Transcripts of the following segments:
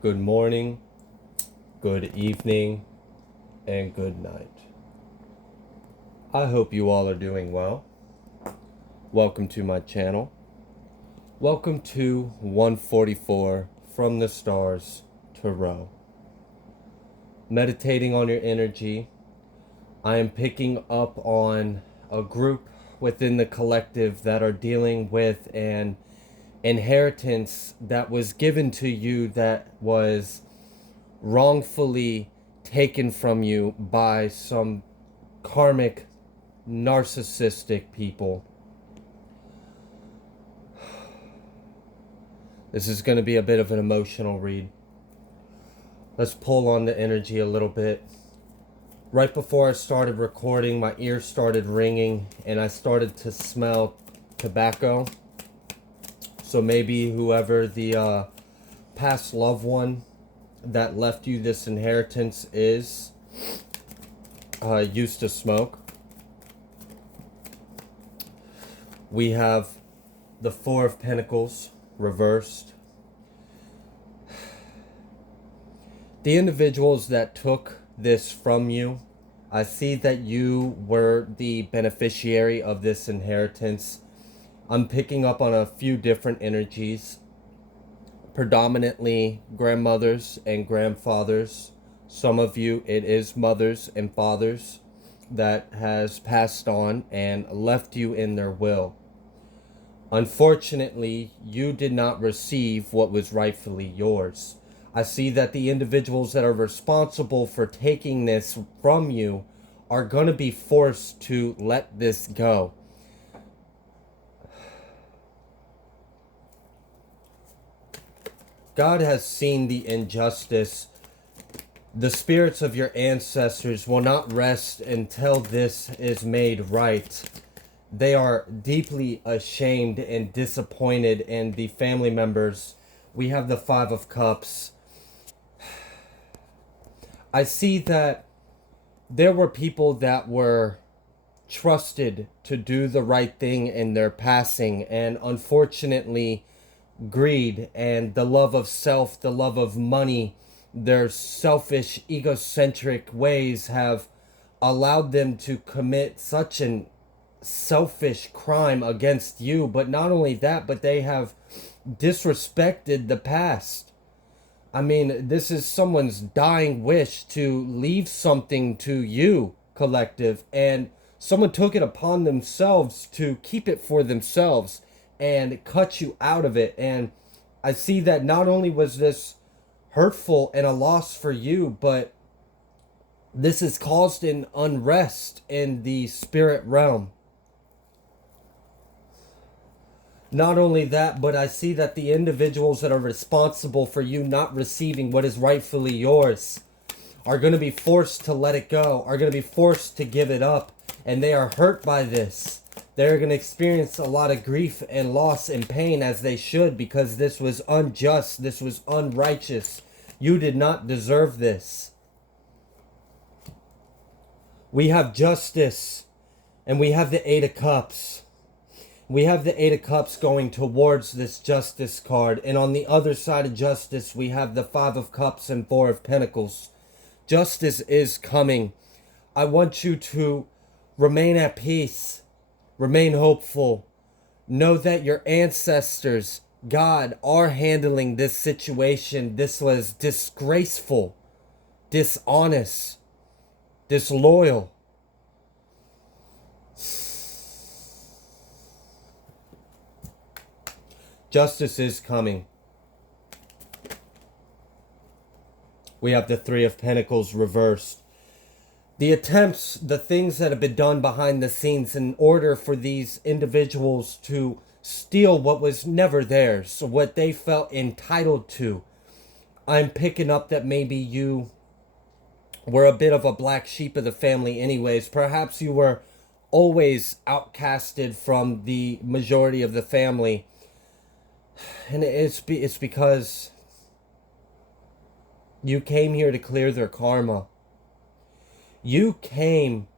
good morning, good evening, and good night. I hope you all are doing well. Welcome to my channel. Welcome to 144 From the Stars Tarot. Meditating on your energy. I am picking up on a group within the collective that are dealing with an inheritance that was given to you that was wrongfully taken from you by some karmic narcissistic people. This is going to be a bit of an emotional read. Let's pull on the energy a little bit. Right before I started recording, my ears started ringing and I started to smell tobacco. So maybe whoever the past loved one that left you this inheritance is used to smoke. We have the Four of Pentacles reversed. The individuals that took this from you, I see that you were the beneficiary of this inheritance. I'm picking up on a few different energies, predominantly grandmothers and grandfathers. Some of you, it is mothers and fathers that has passed on and left you in their will. Unfortunately, you did not receive what was rightfully yours. I see that the individuals that are responsible for taking this from you are going to be forced to let this go. God has seen the injustice. The spirits of your ancestors will not rest until this is made right. They are deeply ashamed and disappointed in the family members. We have the Five of Cups. I see that there were people that were trusted to do the right thing in their passing, and unfortunately, greed and the love of self, the love of money, their selfish, egocentric ways have allowed them to commit such an selfish crime against you. But not only that, but they have disrespected the past. I mean, this is someone's dying wish to leave something to you, collective, and someone took it upon themselves to keep it for themselves and cut you out of it. And I see that not only was this hurtful and a loss for you, but this has caused an unrest in the spirit realm. Not only that, but I see that the individuals that are responsible for you not receiving what is rightfully yours are going to be forced to let it go, are going to be forced to give it up, and they are hurt by this. They're going to experience a lot of grief and loss and pain, as they should, because this was unjust, this was unrighteous. You did not deserve this. We have justice, and we have the Eight of Cups. We have the Eight of Cups going towards this Justice card. And on the other side of Justice, we have the Five of Cups and Four of Pentacles. Justice is coming. I want you to remain at peace. Remain hopeful. Know that your ancestors, God, are handling this situation. This was disgraceful, dishonest, disloyal. Justice is coming. We have the Three of Pentacles reversed. The attempts, the things that have been done behind the scenes in order for these individuals to steal what was never theirs, what they felt entitled to. I'm picking up that maybe you were a bit of a black sheep of the family anyways. Perhaps you were always outcasted from the majority of the family. And it's because you came here to clear their karma. You came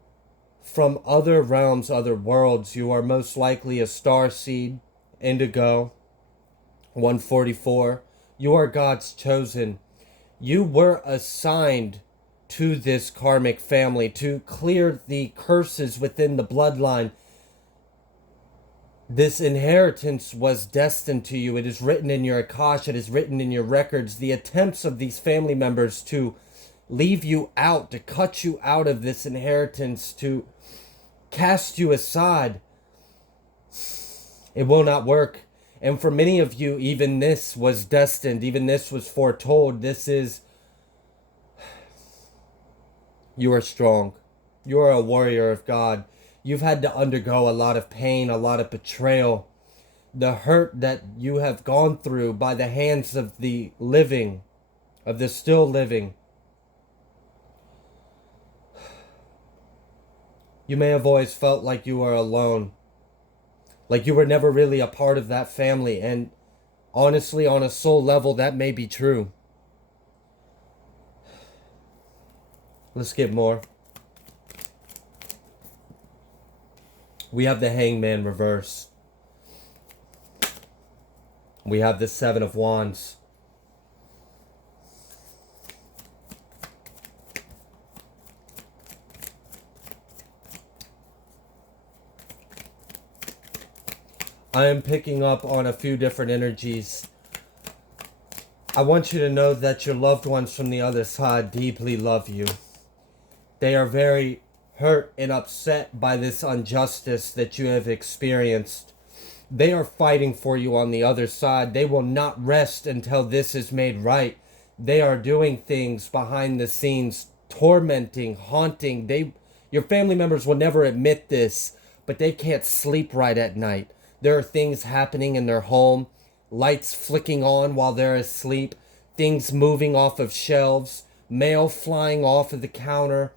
from other realms, other worlds. You are most likely a star seed, indigo, 144. You are God's chosen. You were assigned to this karmic family to clear the curses within the bloodline. This inheritance was destined to you. It is written in your Akash. It is written in your records. The attempts of these family members to leave you out, to cut you out of this inheritance, to cast you aside, it will not work. And for many of you, even this was destined. Even this was foretold. You are strong. You are a warrior of God. You've had to undergo a lot of pain, a lot of betrayal. The hurt that you have gone through by the hands of the living, of the still living. You may have always felt like you were alone. Like you were never really a part of that family. And honestly, on a soul level, that may be true. Let's get more. We have the Hangman reverse. We have the Seven of Wands. I am picking up on a few different energies. I want you to know that your loved ones from the other side deeply love you. They are very hurt and upset by this injustice that you have experienced. They are fighting for you on the other side. They will not rest until this is made right. They are doing things behind the scenes, tormenting, haunting. Your family members will never admit this, but they can't sleep right at night. There are things happening in their home, lights flicking on while they're asleep, things moving off of shelves, mail flying off of the counter.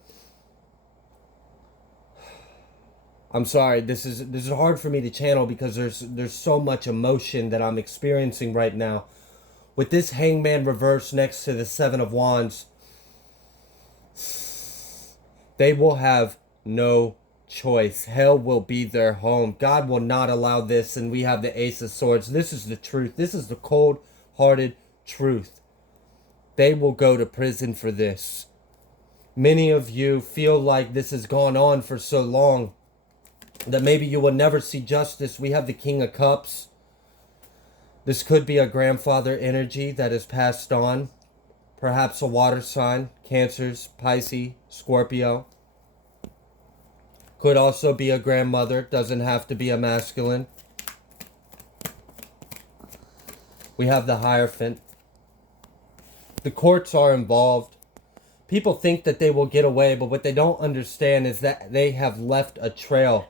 I'm sorry, this is hard for me to channel because there's so much emotion that I'm experiencing right now. With this Hangman reverse next to the Seven of Wands, they will have no choice. Hell will be their home. God will not allow this. And we have the Ace of Swords. This is the truth. This is the cold-hearted truth. They will go to prison for this. Many of you feel like this has gone on for so long that maybe you will never see justice. We have the King of Cups. This could be a grandfather energy that is passed on. Perhaps a water sign, Cancers, Pisces, Scorpio. Could also be a grandmother, doesn't have to be a masculine. We have the Hierophant. The courts are involved. People think that they will get away, but what they don't understand is that they have left a trail.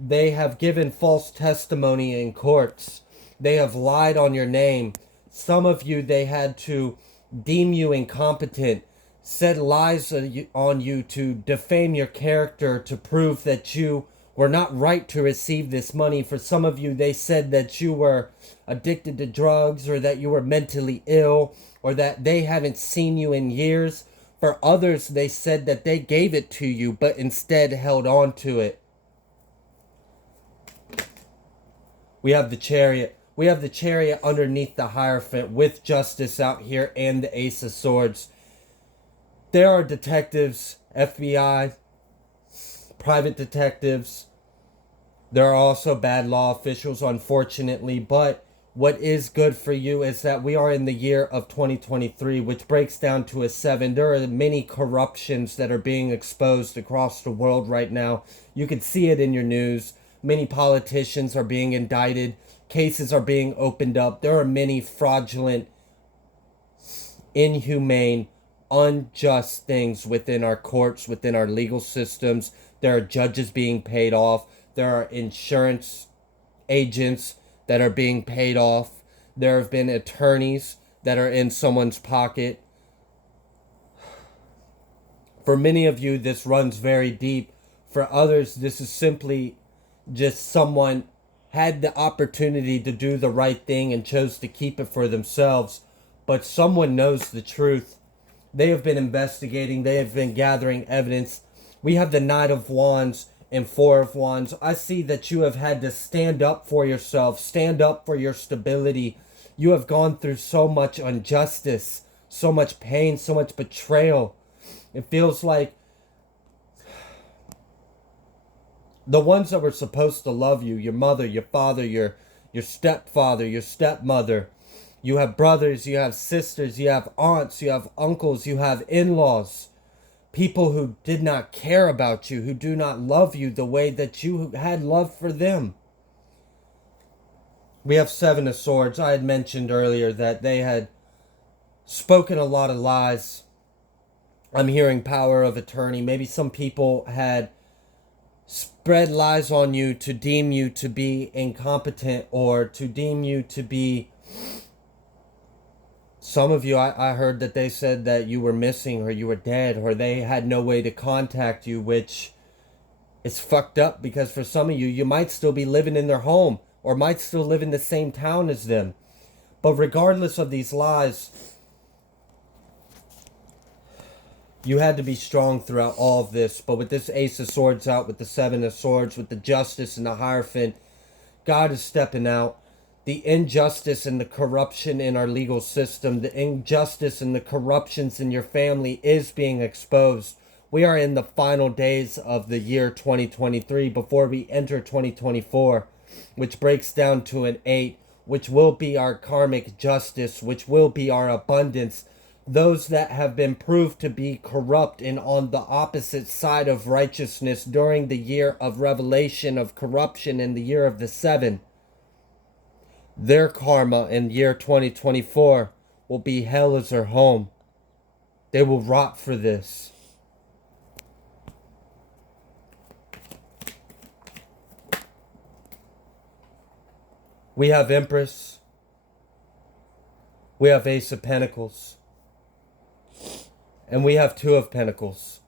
They have given false testimony in courts. They have lied on your name. Some of you, they had to deem you incompetent, said lies on you to defame your character, to prove that you were not right to receive this money. For some of you, they said that you were addicted to drugs, or that you were mentally ill, or that they haven't seen you in years. For others, they said that they gave it to you, but instead held on to it. We have the Chariot. We have the Chariot underneath the Hierophant with Justice out here and the Ace of Swords. There are detectives, FBI, private detectives. There are also bad law officials, unfortunately. But what is good for you is that we are in the year of 2023, which breaks down to a 7. There are many corruptions that are being exposed across the world right now. You can see it in your news. Many politicians are being indicted. Cases are being opened up. There are many fraudulent, inhumane, unjust things within our courts, within our legal systems. There are judges being paid off. There are insurance agents that are being paid off. There have been attorneys that are in someone's pocket. For many of you, this runs very deep. For others, this is simply just someone had the opportunity to do the right thing and chose to keep it for themselves. But someone knows the truth. They have been investigating. They have been gathering evidence. We have the Knight of Wands and Four of Wands. I see that you have had to stand up for yourself, stand up for your stability. You have gone through so much injustice, so much pain, so much betrayal. It feels like the ones that were supposed to love you, your mother, your father, your stepfather, your stepmother, you have brothers, you have sisters, you have aunts, you have uncles, you have in-laws, people who did not care about you, who do not love you the way that you had love for them. We have Seven of Swords. I had mentioned earlier that they had spoken a lot of lies. I'm hearing power of attorney. Maybe some people had spread lies on you to deem you to be incompetent, or to deem you to be... Some of you, I heard that they said that you were missing, or you were dead, or they had no way to contact you, which is fucked up, because for some of you, you might still be living in their home, or might still live in the same town as them. But regardless of these lies, you had to be strong throughout all of this. But with this Ace of Swords out, with the Seven of Swords, with the Justice and the Hierophant, God is stepping out. The injustice and the corruption in our legal system, the injustice and the corruptions in your family is being exposed. We are in the final days of the year 2023 before we enter 2024, which breaks down to an 8, which will be our karmic justice, which will be our abundance. Those that have been proved to be corrupt and on the opposite side of righteousness during the year of revelation of corruption in the year of the 7, their karma in year 2024 will be hell as their home. They will rot for this. We have Empress. We have Ace of Pentacles. And we have Two of Pentacles.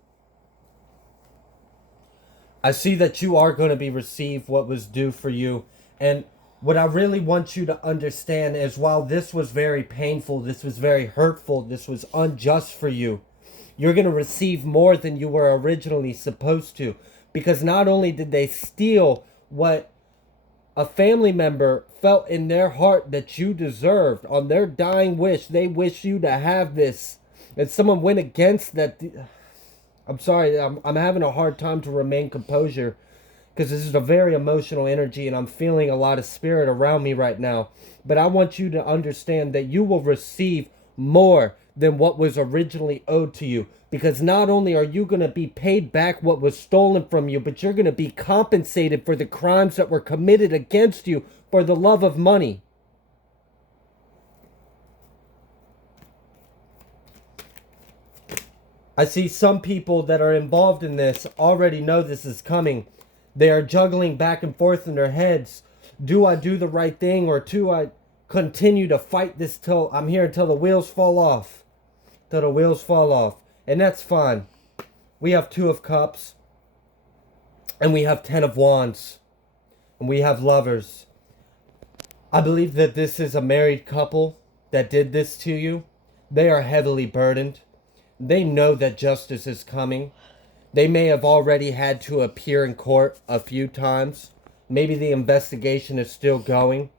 I see that you are going to be received what was due for you. And what I really want you to understand is, while this was very painful, this was very hurtful, this was unjust for you, you're going to receive more than you were originally supposed to. Because not only did they steal what a family member felt in their heart that you deserved, on their dying wish, they wish you to have this, and someone went against that. I'm sorry, I'm having a hard time to remain composure, because this is a very emotional energy and I'm feeling a lot of spirit around me right now. But I want you to understand that you will receive more than what was originally owed to you. Because not only are you going to be paid back what was stolen from you, but you're going to be compensated for the crimes that were committed against you for the love of money. I see some people that are involved in this already know this is coming. They are juggling back and forth in their heads. Do I do the right thing, or do I continue to fight this till I'm here until the wheels fall off? Till the wheels fall off. And that's fine. We have Two of Cups. And we have Ten of Wands. And we have Lovers. I believe that this is a married couple that did this to you. They are heavily burdened. They know that justice is coming. They may have already had to appear in court a few times. Maybe the investigation is still going.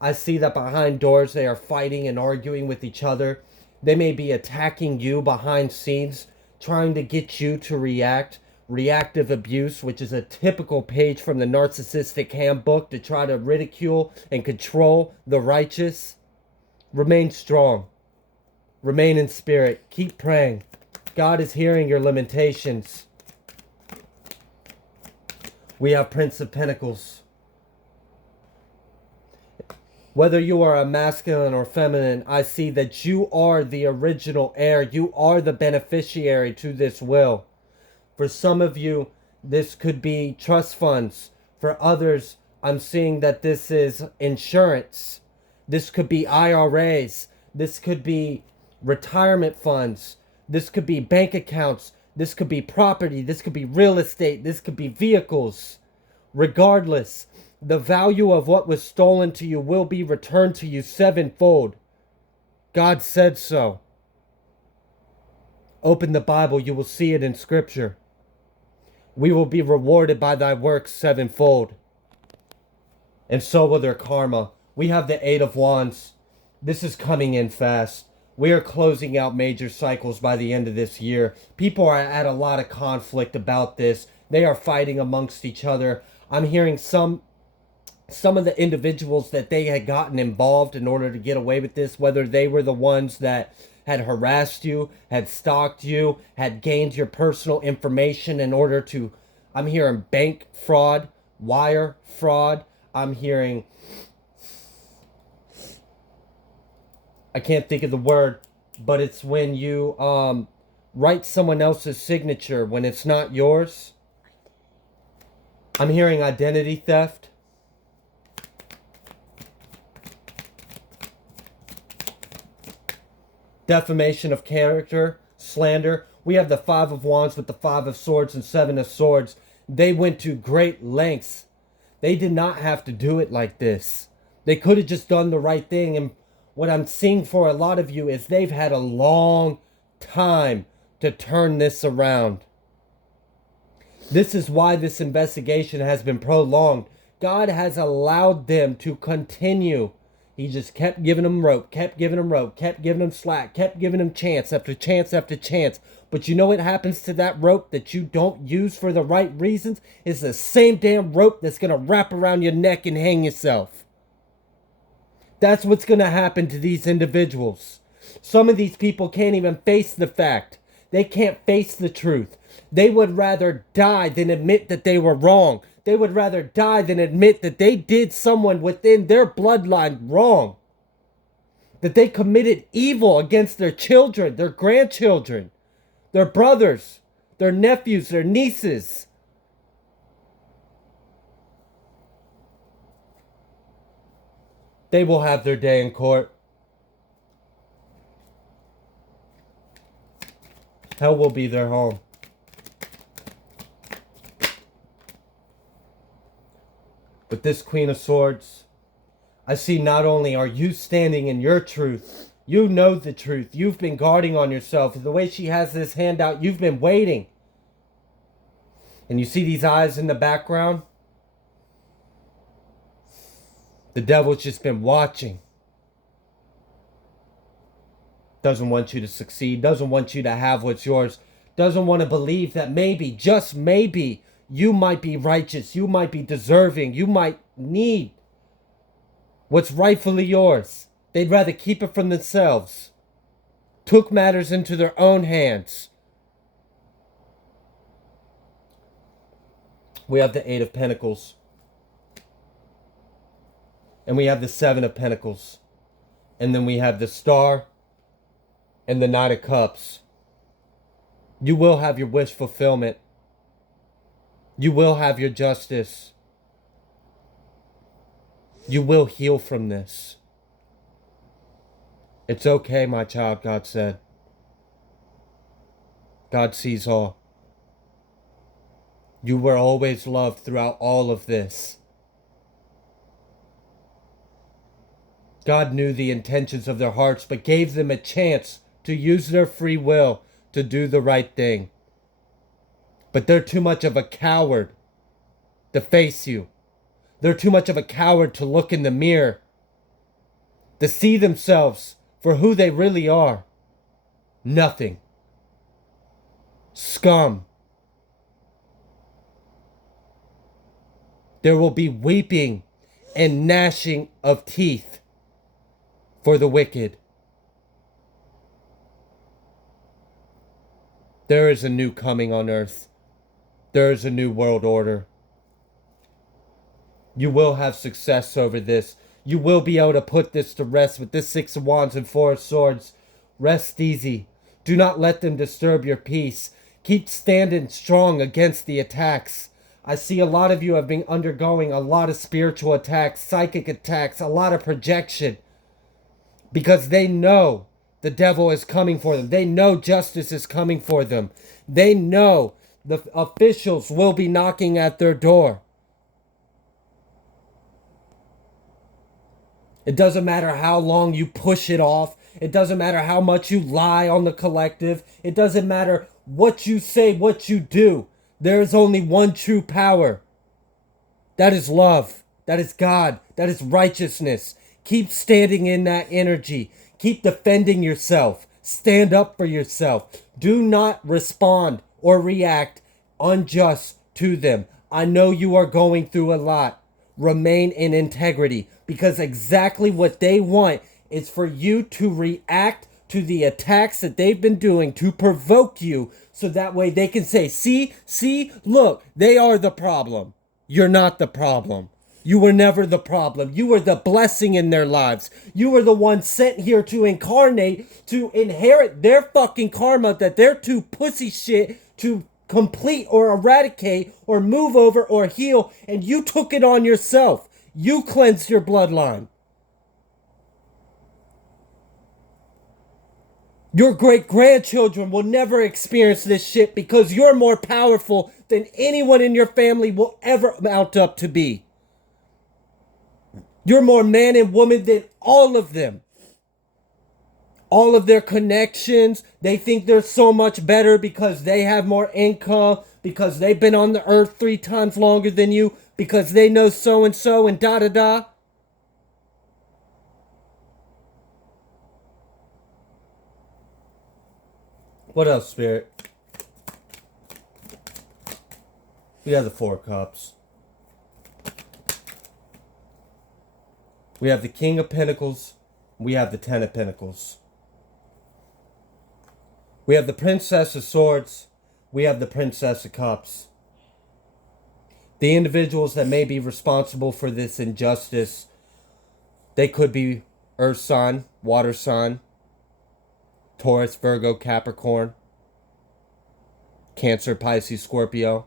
I see that behind doors they are fighting and arguing with each other. They may be attacking you behind scenes, trying to get you to react. Reactive abuse, which is a typical page from the Narcissistic Handbook, to try to ridicule and control the righteous. Remain strong. Remain in spirit. Keep praying. God is hearing your lamentations. We have Prince of Pentacles. Whether you are a masculine or feminine, I see that you are the original heir. You are the beneficiary to this will. For some of you, this could be trust funds. For others, I'm seeing that this is insurance. This could be IRAs. This could be retirement funds. This could be bank accounts. This could be property. This could be real estate. This could be vehicles. Regardless, the value of what was stolen to you will be returned to you sevenfold. God said so. Open the Bible. You will see it in Scripture. We will be rewarded by thy works sevenfold. And so will their karma. We have the Eight of Wands. This is coming in fast. We are closing out major cycles by the end of this year. People are at a lot of conflict about this. They are fighting amongst each other. I'm hearing some of the individuals that they had gotten involved in order to get away with this, whether they were the ones that had harassed you, had stalked you, had gained your personal information in order to, I'm hearing bank fraud, wire fraud. I'm hearing, I can't think of the word, but it's when you write someone else's signature when it's not yours. I'm hearing identity theft. Defamation of character, slander. We have the Five of Wands with the Five of Swords and Seven of Swords. They went to great lengths. They did not have to do it like this. They could have just done the right thing. And what I'm seeing for a lot of you is they've had a long time to turn this around. This is why this investigation has been prolonged. God has allowed them to continue. He just kept giving them rope, kept giving them rope, kept giving them slack, kept giving them chance after chance after chance. But you know what happens to that rope that you don't use for the right reasons? It's the same damn rope that's going to wrap around your neck and hang yourself. That's what's going to happen to these individuals. Some of these people can't even face the fact. They can't face the truth. They would rather die than admit that they were wrong. They would rather die than admit that they did someone within their bloodline wrong. That they committed evil against their children, their grandchildren, their brothers, their nephews, their nieces. They will have their day in court. Hell will be their home. But this Queen of Swords, I see not only are you standing in your truth, you know the truth, you've been guarding on yourself. The way she has this hand out, you've been waiting. And you see these eyes in the background? The devil's just been watching. Doesn't want you to succeed, doesn't want you to have what's yours, doesn't want to believe that maybe, just maybe, you might be righteous, you might be deserving, you might need what's rightfully yours. They'd rather keep it from themselves. Took matters into their own hands. We have the Eight of Pentacles. And we have the Seven of Pentacles. And then we have the Star and the Knight of Cups. You will have your wish fulfillment. You will have your justice. You will heal from this. It's okay, my child, God said. God sees all. You were always loved throughout all of this. God knew the intentions of their hearts, but gave them a chance to use their free will to do the right thing. But they're too much of a coward to face you. They're too much of a coward to look in the mirror, to see themselves for who they really are. Nothing. Scum. There will be weeping and gnashing of teeth for the wicked. There is a new coming on earth. There is a new world order. You will have success over this. You will be able to put this to rest with this Six of Wands and Four of Swords. Rest easy. Do not let them disturb your peace. Keep standing strong against the attacks. I see a lot of you have been undergoing a lot of spiritual attacks, psychic attacks, a lot of projection. Because they know the devil is coming for them. They know justice is coming for them. They know the officials will be knocking at their door. It doesn't matter how long you push it off. It doesn't matter how much you lie on the collective. It doesn't matter what you say, what you do. There is only one true power. That is love. That is God. That is righteousness. Keep standing in that energy. Keep defending yourself. Stand up for yourself. Do not respond or react unjust to them. I know you are going through a lot. Remain in integrity, because exactly what they want is for you to react to the attacks that they've been doing to provoke you, so that way they can say, see, look, they are the problem. You're not the problem. You were never the problem. You were the blessing in their lives. You were the one sent here to incarnate, to inherit their fucking karma that they're too pussy shit to complete or eradicate or move over or heal, and you took it on yourself. You cleansed your bloodline. Your great-grandchildren will never experience this shit, because you're more powerful than anyone in your family will ever mount up to be. You're more man and woman than all of them. All of their connections, they think they're so much better because they have more income, because they've been on the earth 3 times longer than you, because they know so-and-so and da-da-da. What else, Spirit? We have the 4 cups. We have the King of Pentacles. We have the 10 of Pentacles. We have the Princess of Swords. We have the Princess of Cups. The individuals that may be responsible for this injustice, they could be Earth sign, Water sign, Taurus, Virgo, Capricorn, Cancer, Pisces, Scorpio.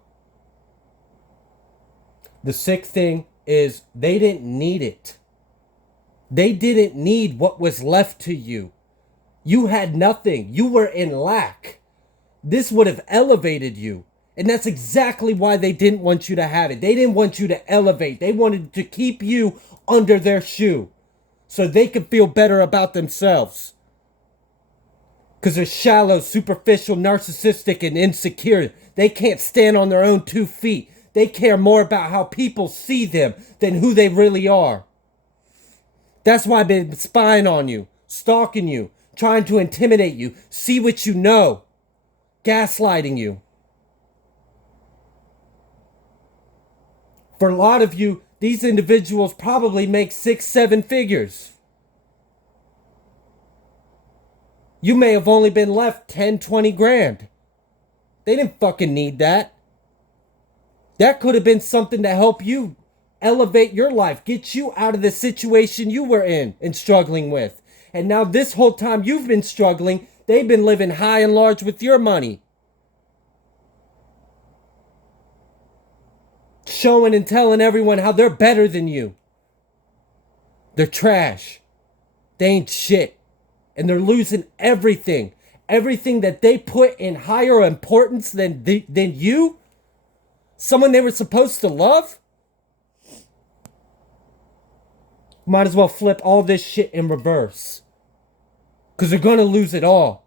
The sick thing is they didn't need it. They didn't need what was left to you. You had nothing. You were in lack. This would have elevated you. And that's exactly why they didn't want you to have it. They didn't want you to elevate. They wanted to keep you under their shoe so they could feel better about themselves. Because they're shallow, superficial, narcissistic, and insecure. They can't stand on their own 2 feet. They care more about how people see them than who they really are. That's why I've been spying on you, stalking you, trying to intimidate you, see what you know, gaslighting you. For a lot of you, these individuals probably make 6, 7 figures. You may have only been left 10, 20 grand. They didn't fucking need that. That could have been something to help you elevate your life, get you out of the situation you were in and struggling with. And now this whole time you've been struggling, they've been living high and large with your money. Showing and telling everyone how they're better than you. They're trash. They ain't shit. And they're losing everything. Everything that they put in higher importance than you. Someone they were supposed to love. Might as well flip all this shit in reverse. Because they're going to lose it all.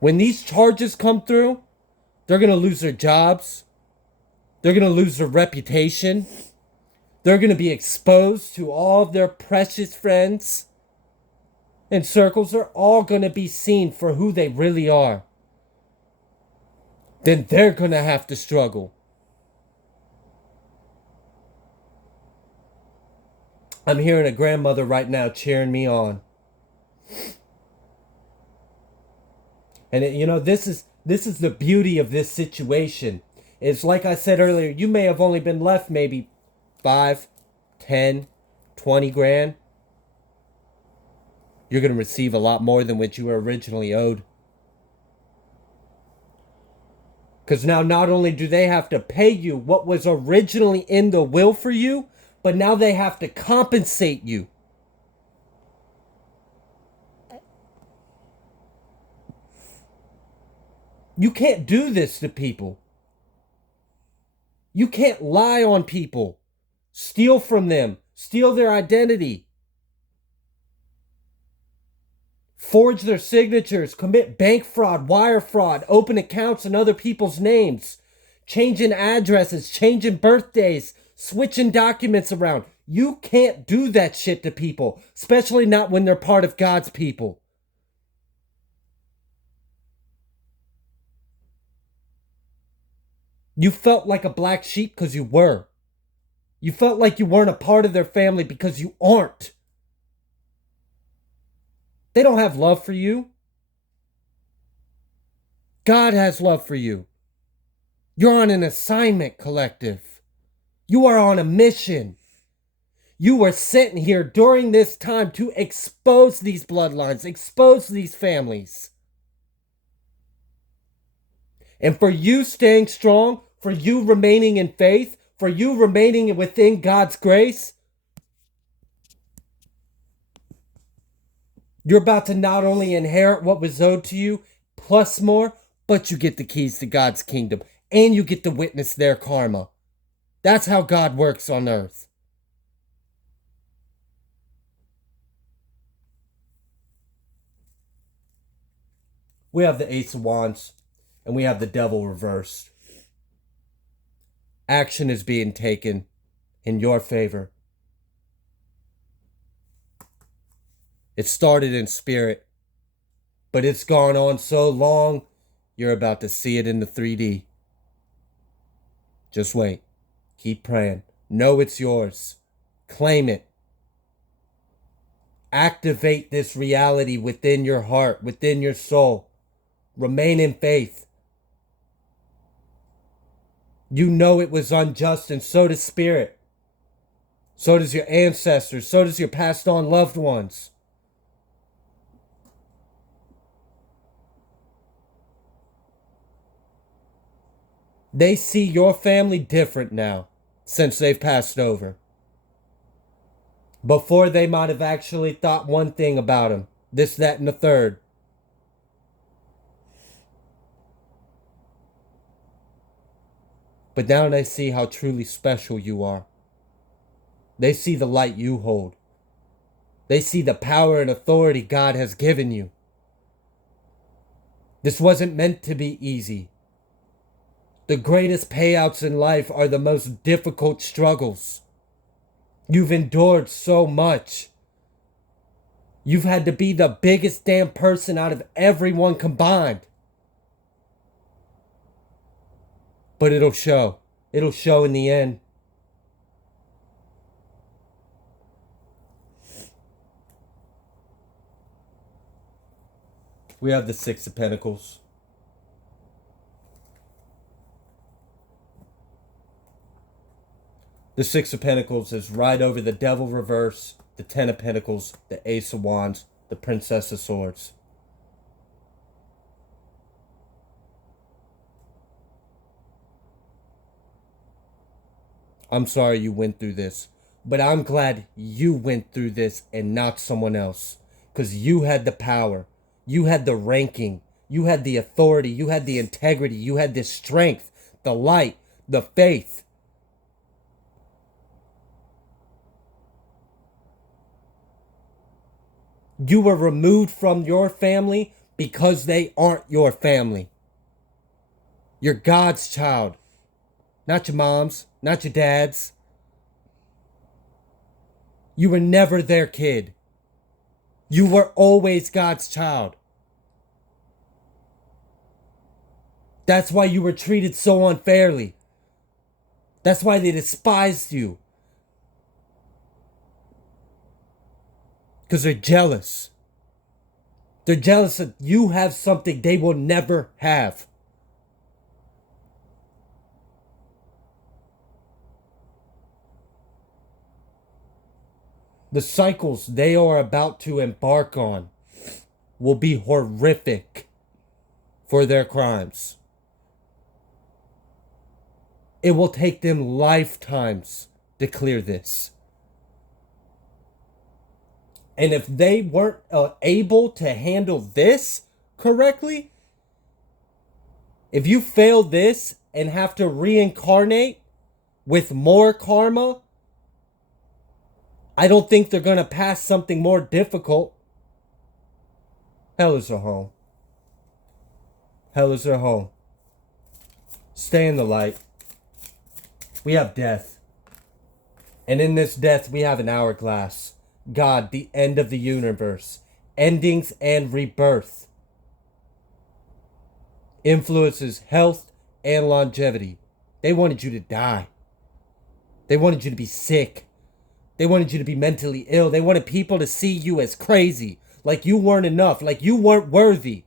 When these charges come through, they're going to lose their jobs. They're going to lose their reputation. They're going to be exposed to all of their precious friends and circles. They're all going to be seen for who they really are. Then they're going to have to struggle. I'm hearing a grandmother right now cheering me on. And this is the beauty of this situation. It's like I said earlier, you may have only been left maybe 5, 10, 20 grand. You're going to receive a lot more than what you were originally owed. Because now not only do they have to pay you what was originally in the will for you, but now they have to compensate you. You can't do this to people. You can't lie on people. Steal from them. Steal their identity. Forge their signatures. Commit bank fraud, wire fraud. Open accounts in other people's names. Changing addresses. Changing birthdays. Switching documents around. You can't do that shit to people, especially not when they're part of God's people. You felt like a black sheep because you were. You felt like you weren't a part of their family because you aren't. They don't have love for you. God has love for you. You're on an assignment, collective. You are on a mission. You were sent here during this time to expose these bloodlines, expose these families. And for you staying strong, for you remaining in faith, for you remaining within God's grace, you're about to not only inherit what was owed to you, plus more, but you get the keys to God's kingdom, and you get to witness their karma. That's how God works on earth. We have the Ace of Wands, and we have the Devil reversed. Action is being taken in your favor. It started in spirit, but it's gone on so long, you're about to see it in the 3D. Just wait. Keep praying. Know it's yours. Claim it. Activate this reality within your heart, within your soul. Remain in faith. You know it was unjust, and so does spirit. So does your ancestors. So does your passed on loved ones. They see your family different now since they've passed over. Before, they might have actually thought one thing about them. This, that, and the third. But now they see how truly special you are. They see the light you hold. They see the power and authority God has given you. This wasn't meant to be easy. The greatest payouts in life are the most difficult struggles. You've endured so much. You've had to be the biggest damn person out of everyone combined. But it'll show. It'll show in the end. We have the Six of Pentacles. The Six of Pentacles is right over the Devil reverse, the Ten of Pentacles, the Ace of Wands, the Princess of Swords. I'm sorry you went through this, but I'm glad you went through this and not someone else. Because you had the power, you had the ranking, you had the authority, you had the integrity, you had the strength, the light, the faith. You were removed from your family because they aren't your family. You're God's child. Not your mom's, not your dad's. You were never their kid. You were always God's child. That's why you were treated so unfairly. That's why they despised you. Because they're jealous. They're jealous that you have something they will never have. The cycles they are about to embark on will be horrific for their crimes. It will take them lifetimes to clear this. And if they weren't able to handle this correctly, if you fail this and have to reincarnate with more karma, I don't think they're going to pass something more difficult. Hell is their home. Hell is their home. Stay in the light. We have death. And in this death, we have an hourglass. God, the end of the universe. Endings and rebirth. Influences health and longevity. They wanted you to die. They wanted you to be sick. They wanted you to be mentally ill. They wanted people to see you as crazy. Like you weren't enough. Like you weren't worthy.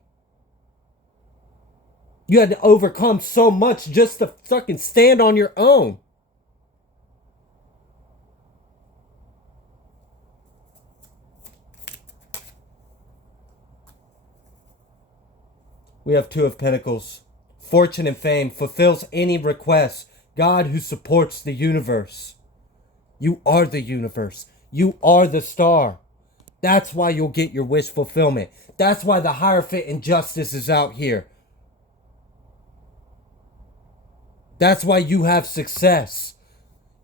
You had to overcome so much just to fucking stand on your own. We have Two of Pentacles. Fortune and fame fulfills any request. God who supports the universe. You are the universe. You are the star. That's why you'll get your wish fulfillment. That's why the Hierophant in justice is out here. That's why you have success.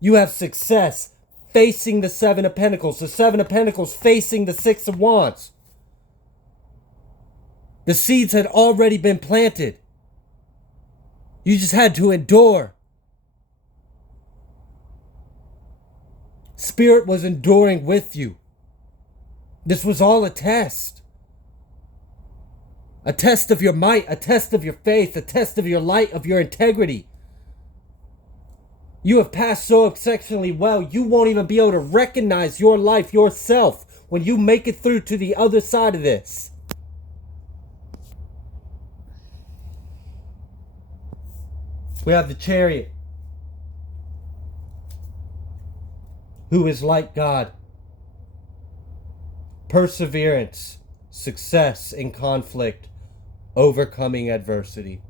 You have success facing the Seven of Pentacles. The Seven of Pentacles facing the Six of Wands. The seeds had already been planted. You just had to endure. Spirit was enduring with you. This was all a test. A test of your might, a test of your faith, a test of your light, of your integrity. You have passed so exceptionally well, you won't even be able to recognize your life, yourself, when you make it through to the other side of this. We have the Chariot, who is like God. Perseverance, success in conflict, overcoming adversity.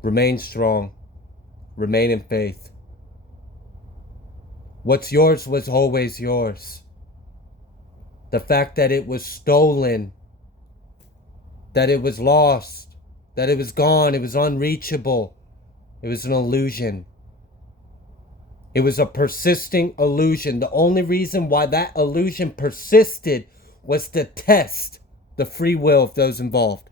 Remain strong. Remain in faith. What's yours was always yours. The fact that it was stolen, that it was lost, that it was gone, it was unreachable, it was an illusion. It was a persisting illusion. The only reason why that illusion persisted was to test the free will of those involved.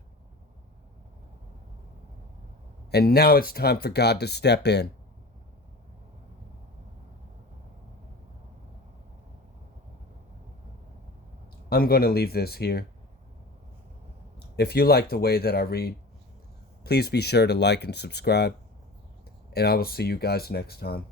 And now it's time for God to step in. I'm going to leave this here. If you like the way that I read, please be sure to like and subscribe. And I will see you guys next time.